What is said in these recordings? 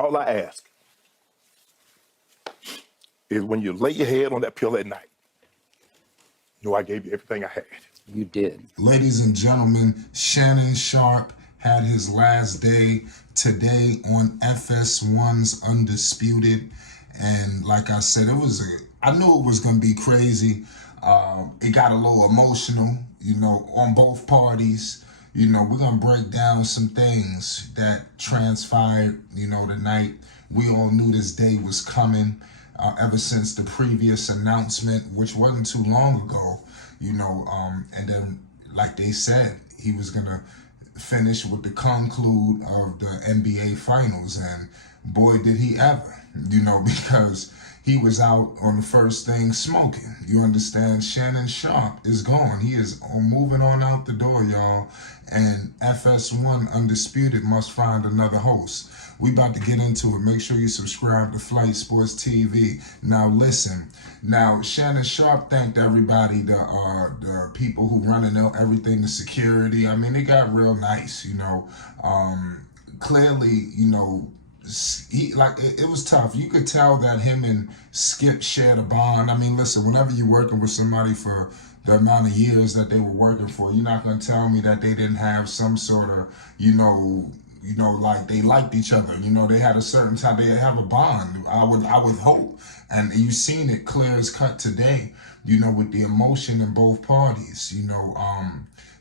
All I ask is when you lay your head on that pillow at night, know I gave you everything I had. You did. Ladies and gentlemen, Shannon Sharpe had his last day today on FS1's Undisputed. And like I said, I knew it was going to be crazy. It got a little emotional, on both parties. We're going to break down some things that transpired, tonight. We all knew this day was coming ever since the previous announcement, which wasn't too long ago, and then, like they said, he was going to finish with the conclude of the NBA Finals. And boy, did he ever, because he was out on the first thing smoking. You understand? Shannon Sharpe is gone. He is moving on out the door, y'all. And FS1 Undisputed must find another host. We about to get into it. Make sure you subscribe to Flight Sports TV. Now listen. Now Shannon Sharpe thanked everybody, the people who running everything, the security. I mean, it got real nice. Clearly, it was tough. You could tell that him and Skip shared a bond. I mean, listen, whenever you're working with somebody for the amount of years that they were working for, you're not going to tell me that they didn't have some sort of, like they liked each other. They had a certain time, they have a bond. I would hope. And you seen it clear as cut today, with the emotion in both parties.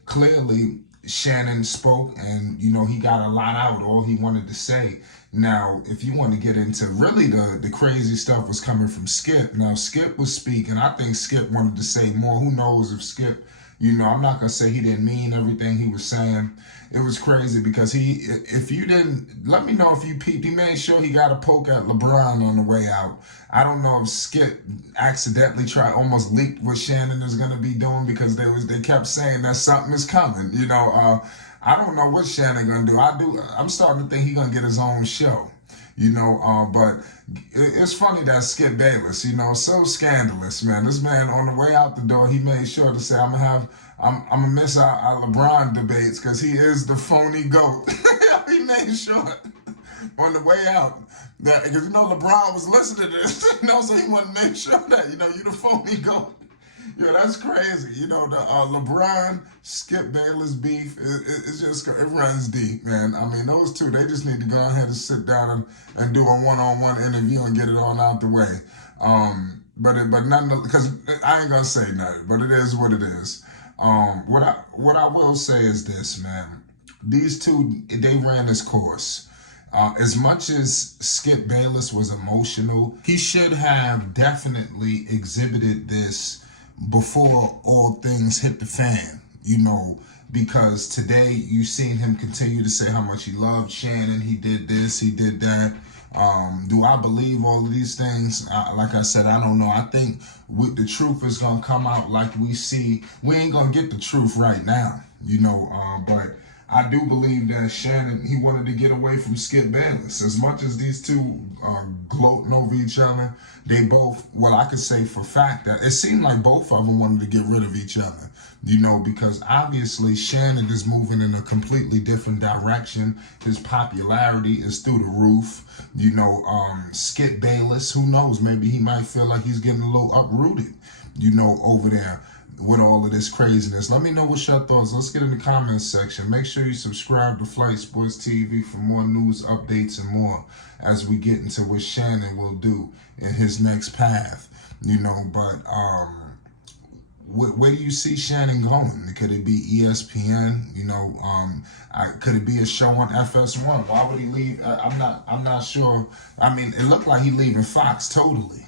Clearly Shannon spoke and, he got a lot out, all he wanted to say. Now, if you want to get into really the crazy stuff was coming from Skip. Now, Skip was speaking. I think Skip wanted to say more. Who knows if Skip, I'm not going to say he didn't mean everything he was saying. It was crazy because if you didn't, let me know if you peeped. He made sure he got a poke at LeBron on the way out. I don't know if Skip accidentally almost leaked what Shannon is going to be doing because they kept saying that something is coming. I don't know what Shannon going to do. I'm starting to think he's going to get his own show. But it's funny that Skip Bayless, so scandalous, man. This man on the way out the door, he made sure to say, I'm gonna miss our LeBron debates because he is the phony GOAT. He made sure on the way out that, because LeBron was listening to this, so he wanted to make sure that, you the phony GOAT. Yeah, that's crazy. The LeBron, Skip Bayless beef, it runs deep, man. I mean, those two, they just need to go ahead and sit down and do a one-on-one interview and get it all out the way. But none, because I ain't gonna say nothing, but it is what it is. What I will say is this, man. These two, they ran this course. As much as Skip Bayless was emotional, he should have definitely exhibited this before all things hit the fan, because today you seen him continue to say how much he loved Shannon. He did this, he did that. Do I believe all of these things? Like I said, I don't know. I think the truth is going to come out like we see. We ain't going to get the truth right now, but I do believe that Shannon, he wanted to get away from Skip Bayless. As much as these two are gloating over each other, they both, well, I could say for fact that it seemed like both of them wanted to get rid of each other, because obviously Shannon is moving in a completely different direction. His popularity is through the roof. Skip Bayless, who knows, maybe he might feel like he's getting a little uprooted, over there with all of this craziness. Let me know what's your thoughts. Let's get in the comments section. Make sure you subscribe to Flight Sports TV for more news, updates, and more as we get into what Shannon will do in his next path. But where do you see Shannon going? Could it be ESPN? Could it be a show on FS1? Why would he leave? I'm not sure. I mean, it looked like he leaving Fox totally.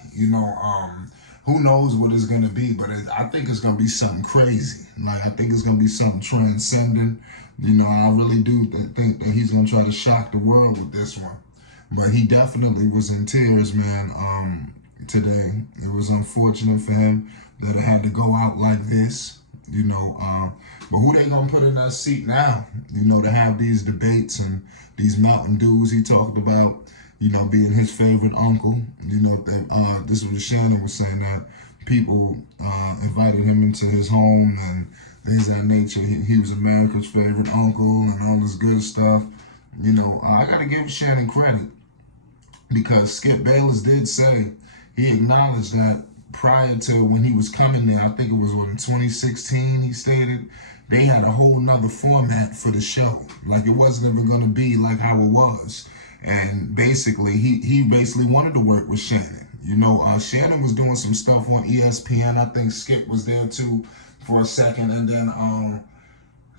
Who knows what it's going to be, but I think it's going to be something crazy. I think it's going to be something transcendent. I really do think that he's going to try to shock the world with this one. But he definitely was in tears, man, today. It was unfortunate for him that it had to go out like this, But who they going to put in that seat now, to have these debates and these Mountain Dews he talked about, being his favorite uncle. This was what Shannon was saying, that people invited him into his home and things of that nature. He was America's favorite uncle and all this good stuff. I got to give Shannon credit. because Skip Bayless did say, he acknowledged that prior to when he was coming there, I think it was in 2016, he stated, they had a whole nother format for the show. Like, it wasn't even going to be like how it was. And basically, he basically wanted to work with Shannon. You know, Shannon was doing some stuff on ESPN. I think Skip was there too for a second. And then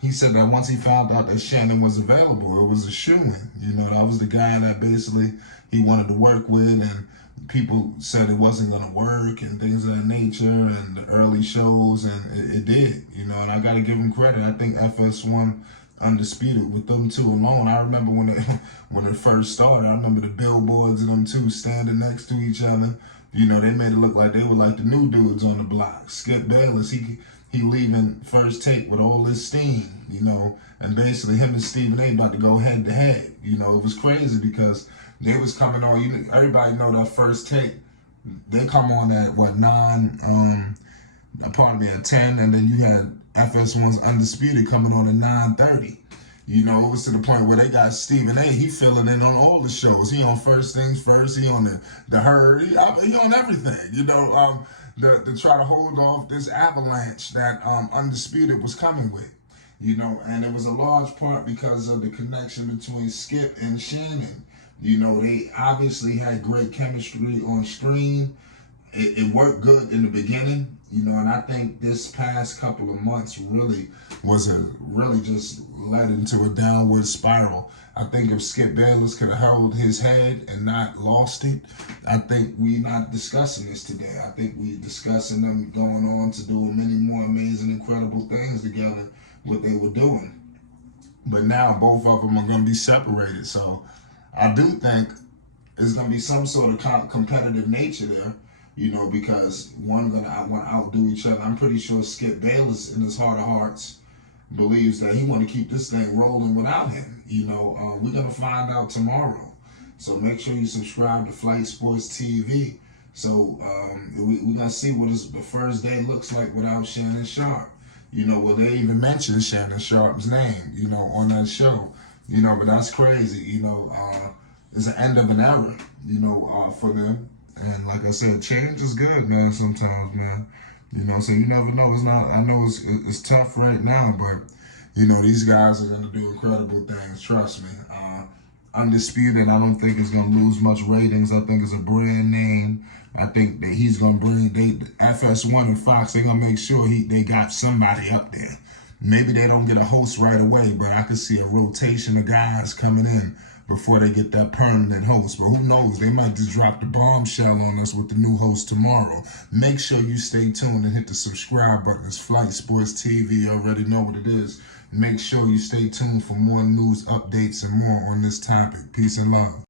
he said that once he found out that Shannon was available, it was a shoo-in. You know, that was the guy that basically he wanted to work with, and people said it wasn't going to work and things of that nature, and the early shows, and it did. You know, and I got to give him credit. I think FS1 Undisputed, with them two alone, I remember when it first started, I remember the billboards of them two standing next to each other. You know, they made it look like they were like the new dudes on the block. Skip Bayless, he leaving First Take with all this steam, you know, and basically him and Stephen A about to go head to head. You know, it was crazy because they was coming on, you know, everybody know that First Take, they come on at what, 10, and then you had FS1's Undisputed coming on at 9:30. You know, it was to the point where they got Stephen A. He filling in on all the shows. He on First Things First. He on the Herd. He on everything. You know, to try to hold off this avalanche that Undisputed was coming with. You know, and it was a large part because of the connection between Skip and Shannon. You know, they obviously had great chemistry on screen. It worked good in the beginning, you know, and I think this past couple of months really just led into a downward spiral. I think if Skip Bayless could have held his head and not lost it, I think we're not discussing this today. I think we're discussing them going on to do many more amazing, incredible things together, what they were doing. But now both of them are going to be separated. So I do think there's going to be some sort of competitive nature there. You know, because one gonna want to outdo each other. I'm pretty sure Skip Bayless, in his heart of hearts, believes that he want to keep this thing rolling without him. You know, we're gonna find out tomorrow. So make sure you subscribe to Flight Sports TV. So we're gonna see what the first day looks like without Shannon Sharpe. You know, will they even mention Shannon Sharpe's name? You know, on that show. You know, but that's crazy. You know, it's the end of an era. You know, for them. And like I said, change is good, man, sometimes, man. You know, so you never know. It's not, I know it's tough right now, but, you know, these guys are going to do incredible things, trust me. Undisputed, I don't think it's going to lose much ratings. I think it's a brand name. I think that he's going to bring, FS1 and Fox, they're going to make sure they got somebody up there. Maybe they don't get a host right away, but I could see a rotation of guys coming in before they get that permanent host. But who knows? They might just drop the bombshell on us with the new host tomorrow. Make sure you stay tuned and hit the subscribe button. It's Flight Sports TV. You already know what it is. Make sure you stay tuned for more news updates and more on this topic. Peace and love.